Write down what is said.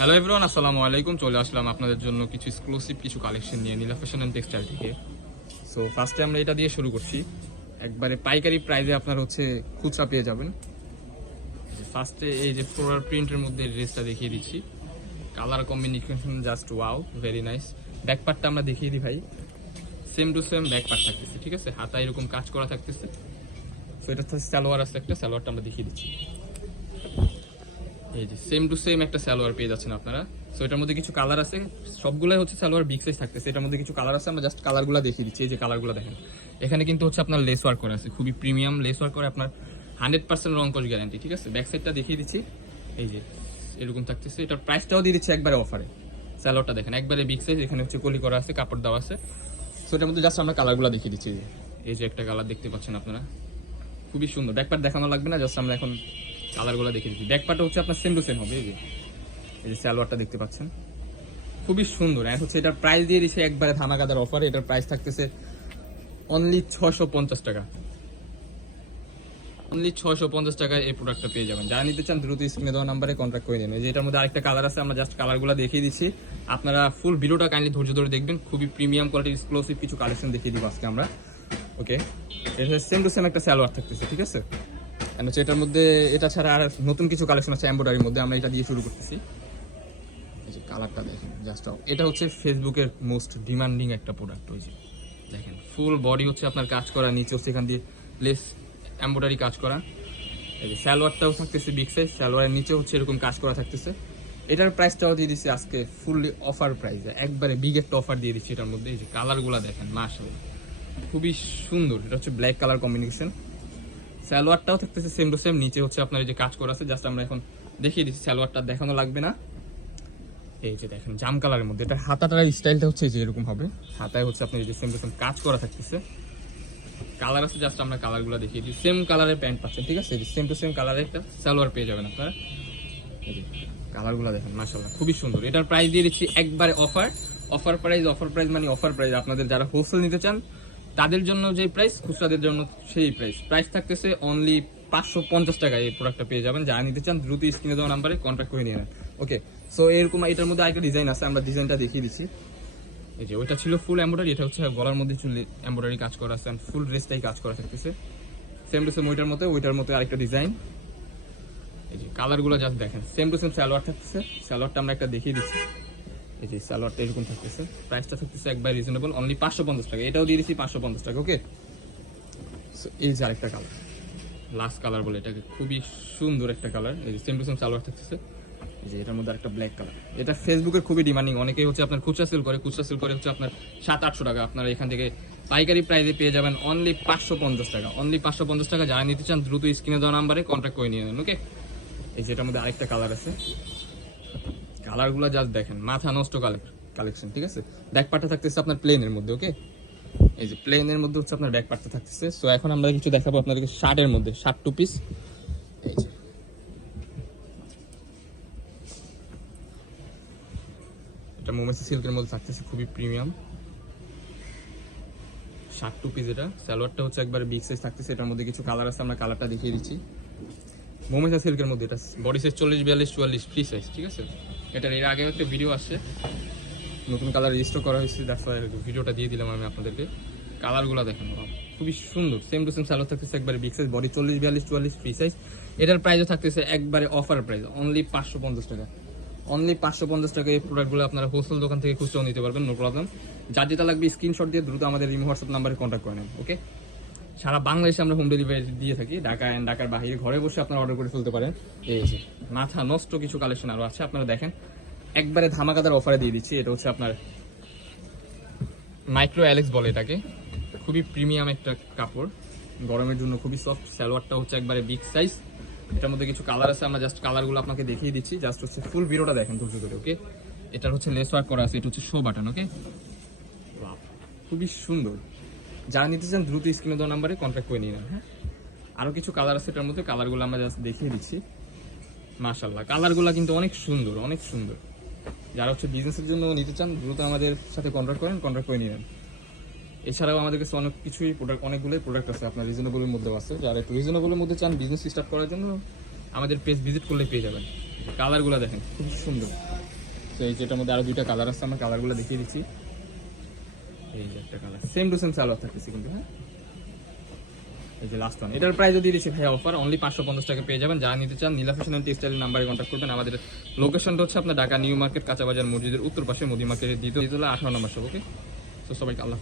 Hello everyone আসসালামু আলাইকুম। চলে আসলাম আপনাদের জন্য কিছু এক্সক্লুসিভ কিছু কালেকশন নিয়ে নীলা ফ্যাশন অ্যান্ড টেক্সটাইল থেকে। সো ফার্স্টে আমরা এটা দিয়ে শুরু করছি। একবারে পাইকারি প্রাইজে আপনার হচ্ছে খুচরা পেয়ে যাবেন। ফার্স্টে এই যে ফ্লোরাল প্রিন্টের মধ্যে ড্রেসটা দেখিয়ে দিচ্ছি। Colour combination just wow very nice back পার্টটা আমরা দেখিয়ে দিই ভাই। Same to same back part থাকতেছে, ঠিক আছে? হাতা এরকম কাজ করা থাকতেছে। সো এটা সালোয়ার আছে একটা, সালোয়ারটা আমরা দেখিয়ে দিচ্ছি। এই যে সেম টু সেম একটা সালোয়ার পেয়ে যাচ্ছেন আপনারা। সো এটার মধ্যে কিছু কালার আছে। সবগুলাই হচ্ছে সালোয়ার বিগ সাইজ থাকতেছে। এটার মধ্যে কিছু কালার আছে, আমরা জাস্ট কালারগুলো দেখিয়ে দিচ্ছি। এই যে কালারগুলো দেখেন। এখানে কিন্তু হচ্ছে আপনার লেস ওয়ার্ক করা আছে। খুবই প্রিমিয়াম লেস ওয়ার্ক করে আপনার হান্ড্রেড পার্সেন্ট রং কস গ্যারান্টি ঠিক আছে? ব্যাক সাইডটা দেখিয়ে দিচ্ছি। এই যে, এরকম থাকতেছে। এটার প্রাইসটাও দিয়ে দিচ্ছি একবারে অফারে স্যালোয়ারটা দেখেন, একবারে বিগ সাইজ এখানে হচ্ছে কলি করা আছে, কাপড় দেওয়া আছে। সো এটার মধ্যে জাস্ট আমরা কালারগুলো দেখিয়ে দিচ্ছি। এই যে। একটা কালার দেখতে পাচ্ছেন আপনারা। খুবই সুন্দর। ব্যাকপার্ট দেখানো লাগবে না জাস্ট আমরা এখন কালারগুলো দেখে দিচ্ছি। ব্যাকপার্টটা হচ্ছে আপনার সেম টু সেম হবে, এই যে। এই যে সালোয়ারটা দেখতে পাচ্ছেন। খুবই সুন্দর। আর হচ্ছে এটার প্রাইস দিয়ে দিচ্ছে একবারে ধামাকাদার অফার এটার প্রাইস থাকতেছে অনলি ছশো পঞ্চাশ টাকা। অনলি ছয়শো পঞ্চাশ টাকায় এই প্রোডাক্টটা পেয়ে যাবেন। যারা নিতে চান, দ্রুত স্ক্রিনে দেওয়া নাম্বারে কন্ট্যাক্ট করে এই যে এটার মধ্যে আরেকটা কালার আছে, আমরা জাস্ট কালারগুলো দেখিয়ে দিচ্ছি। আপনারা ফুল ভিডিওটা কাইন্ডলি ধৈর্য ধরে দেখবেন। খুবই প্রিমিয়াম কোয়ালিটির এক্সক্লুসিভ কিছু কালেকশন দেখিয়ে দিব আজকে আমরা। ওকে এটা সেম টু সেম একটা সালোয়ার থাকতেছে, ঠিক আছে? হচ্ছে এটার মধ্যে, এটা ছাড়া আর নতুন কিছু কালেকশন আছে এমব্রয়ডারির মধ্যে আমরা এটা দিয়ে শুরু করতেছি। এই যে কালারটা দেখেন জাস্ট এটা হচ্ছে ফেসবুকের মোস্ট ডিমান্ডিং একটা প্রোডাক্ট ওই যে। দেখেন ফুল বডি হচ্ছে আপনার কাজ করা, নিচে হচ্ছে এখান দিয়ে লেস এমব্রয়ডারি কাজ করা। এই যে সালোয়ারটাও থাকতেছে বিগ সাইজ সালোয়ারের নিচে হচ্ছে এরকম কাজ করা থাকতেছে। এটার প্রাইসটাও দিয়ে দিচ্ছি আজকে ফুললি অফার প্রাইস একবারে বিগ একটা অফার দিয়ে দিচ্ছি এটার মধ্যে। এই যে কালারগুলো দেখেন, মাশাআল্লাহ। খুবই সুন্দর, এটা হচ্ছে ব্ল্যাক কালার কম্বিনেশন সালোয়ারটাও থাকতেছে সেম টু সেম নিচে হচ্ছে আপনার এই যে কাজ করা আছে জাস্ট আমরা এখন দেখিয়ে দিচ্ছি, সালোয়ারটা দেখানো লাগবে না। এই যে দেখেন, জাম কালারের মধ্যে। এটা হাতাটার স্টাইলটা হচ্ছে যে এরকম হবে। হাতায় হচ্ছে আপনার এই যে সেম টু সেম কাজ করা থাকতেছে। কালার আছে জাস্ট আমরা কালারগুলো দেখিয়ে দিই। সেম কালারের প্যান্ট পাচ্ছেন, ঠিক আছে? সেম টু সেম কালারের একটা সালোয়ার পেয়ে যাবেন আপনারা। কালারগুলো দেখেন, মাশাআল্লাহ, খুবই সুন্দর। এটার প্রাইস দিয়ে দিচ্ছি একবারে offer offer price offer price মানে অফার প্রাইস আপনাদের যারা হোলসেল নিতে চান তাদের জন্য যে প্রাইস খুচরাদের জন্য সেই প্রাইস প্রাইস থাকতেছে অনলি পাঁচশো পঞ্চাশ টাকায় এই প্রোডাক্টটা পেয়ে যাবেন। যারা নিতে চান, দ্রুত স্ক্রিনে দেওয়া নাম্বারে কন্ট্যাক্ট করে নিয়ে নেন। ওকে সো এরকম এটার মধ্যে আরেকটা ডিজাইন আছে, আমরা ডিজাইনটা দেখিয়ে দিচ্ছি। এই যে, ওইটা ছিল ফুল এমব্রয়ডারি এটা হচ্ছে গলার মধ্যে চুল এমব্রয়ডারি কাজ করা আছে ফুল ড্রেসটাই কাজ করা থাকতেছে। সেম টু সেম ওইটার মতো ওইটার মতো আরেকটা ডিজাইন এই যে কালারগুলো জাস্ট দেখেন। সেম টু সেম সালোয়ার থাকতেছে। স্যালোয়ারটা আমরা একটা দেখিয়ে দিচ্ছি। এই যে সালোয়ারটা এরকম থাকতেছে। প্রাইসটা থাকতেছে একবার রিজনেবল অনলি পাঁচশো পঞ্চাশ টাকা। এটাও দিয়ে দিচ্ছি পাঁচশো পঞ্চাশ টাকা ওকে এই যে আরেকটা কালার লাস্ট কালার বলে এটাকে। খুবই সুন্দর একটা কালার এই যে সেম টু সেম সালোয়ার থাকতেছে। যে এটার মধ্যে একটা ব্ল্যাক কালার এটা ফেসবুকে খুবই ডিমান্ডিং অনেকেই হচ্ছে আপনার খুচরা সেল করে। খুচরা সেল করে হচ্ছে আপনার সাত আটশো টাকা। আপনারা এখান থেকে পাইকারি প্রাইজে পেয়ে যাবেন অনলি পাঁচশো পঞ্চাশ টাকা। অনলি পাঁচশো পঞ্চাশ টাকা। যারা নিতে চান, দ্রুত স্ক্রিনে দেওয়া নাম্বারে কন্ট্যাক্ট করে নিয়ে নেন ওকে এই যে এটার মধ্যে আরেকটা কালার আছে। কালারগুলো জাস্ট দেখেন, মাথা নষ্ট কালেকশন ঠিক আছে? ব্যাক পার্টটা থাকতেছে আপনার প্লেনের মধ্যে ওকে এই যে প্লেনের মধ্যে হচ্ছে আপনার ব্যাক পার্টটা থাকতেছে। সো এখন আমরা কিছু দেখাবো আপনাদেরকে শার্টের মধ্যে শার্ট টু পিস এই যে। এটা মোমেসি সিল্কের মধ্যে থাকতেছে, খুবই প্রিমিয়াম শার্ট টু পিস এটা। সালোয়ারটা হচ্ছে একবার বিগ সাইজ থাকতেছে, এটার মধ্যে কিছু কালার আছে, আমরা কালারটা দেখিয়ে দিচ্ছি। মোমেসা সিল্কের মধ্যে, এটা বডি সাইজ চল্লিশ, বিয়াল্লিশ, চুয়াল্লিশ ফ্রি সাইজ ঠিক আছে? এটার এর আগে একটা ভিডিও আসছে নতুন কালার রেজিস্টার করা হয়েছে ওয়াই ভিডিওটা দিয়ে দিলাম আমি আপনাদেরকে। কালারগুলো দেখেন খুবই সুন্দর। সেম টু সেম সালোয়ার থাকতেছে একবারে বিগ সাইজ বডি চল্লিশ, বিয়াল্লিশ, চুয়াল্লিশ ফ্রি সাইজ এটার প্রাইসও থাকতেছে একবারে অফার প্রাইস অনলি পাঁচশো পঞ্চাশ টাকা। অনলি পাঁচশো পঞ্চাশ টাকা এই প্রোডাক্টগুলো আপনারা হোলসেল দোকান থেকে খুচরাও নিতে পারবেন নো প্রবলেম যার যেটা লাগবে স্ক্রিনশট দিয়ে দ্রুত আমাদের ইমো হোয়াটসঅ্যাপ নাম্বারে কন্ট্যাক্ট করে নেন ওকে সারা বাংলাদেশে আমরা হোম ডেলিভারি দিয়ে থাকি। ঢাকা অ্যান্ড ঢাকার বাইরে ঘরে বসে আপনারা অর্ডার করে ফেলতে পারেন। এই যে মাথা নষ্ট কিছু কালেকশন আরও আছে, আপনারা দেখেন। একবারে ধামাকাদার অফারে দিয়ে দিচ্ছি, এটা হচ্ছে আপনার মাইক্রো অ্যালেক্স বলে এটাকে। খুবই প্রিমিয়াম একটা কাপড়। গরমের জন্য খুবই সফট সালোয়ারটা হচ্ছে একবারে বিগ সাইজ এটার মধ্যে কিছু কালার আছে, আমরা জাস্ট কালারগুলো আপনাকে দেখিয়ে দিচ্ছি। জাস্ট হচ্ছে ফুল ভিডিওটা দেখেন ধৈর্য ধরে ওকে এটার হচ্ছে লেস ওয়ার্ক করা আছে, এটা হচ্ছে শো বাটন ওকে খুবই সুন্দর। যারা নিতে চান দ্রুত স্ক্রিনে দেওয়া নাম্বারে কন্ট্যাক্ট করে নিয়ে নেন হ্যাঁ? আরও কিছু কালার আছে এটার মধ্যে কালারগুলো আমরা জাস্ট দেখিয়ে দিচ্ছি। মাশাল্লাহ কালারগুলো কিন্তু অনেক সুন্দর অনেক সুন্দর। যারা হচ্ছে বিজনেসের জন্য নিতে চান, দ্রুত আমাদের সাথে কন্ট্যাক্ট করেন কন্ট্যাক্ট করে নিয়ে নেন। এছাড়াও আমাদের কাছে অনেক কিছুই প্রোডাক্ট অনেকগুলোই প্রোডাক্ট আছে, আপনার রিজনেবলের মধ্যেও আছে। যারা একটু রিজনেবলের মধ্যে চান বিজনেস স্টার্ট করার জন্য আমাদের পেজ ভিজিট করলে পেয়ে যাবেন। কালারগুলো দেখেন খুব সুন্দর। তো এই যেটার মধ্যে আরও দুইটা কালার আছে, আমরা কালারগুলো দেখিয়ে দিচ্ছি। হ্যাঁ? এটার অফার অনলি পাঁচশো পঞ্চাশ টাকা পেয়ে যাবেন। যা নিতে চান নাম্বারে কন্ট্যাক্ট করবেন। আমাদের লোকেশনটা হচ্ছে আপনার ঢাকা নিউ মার্কেট, কাঁচাবাজার মসজিদের উত্তর পাশে মোদি মার্কেটের দ্বিতীয় আঠারো নম্বর সব ওকে তো সবাইকে আল্লাহ।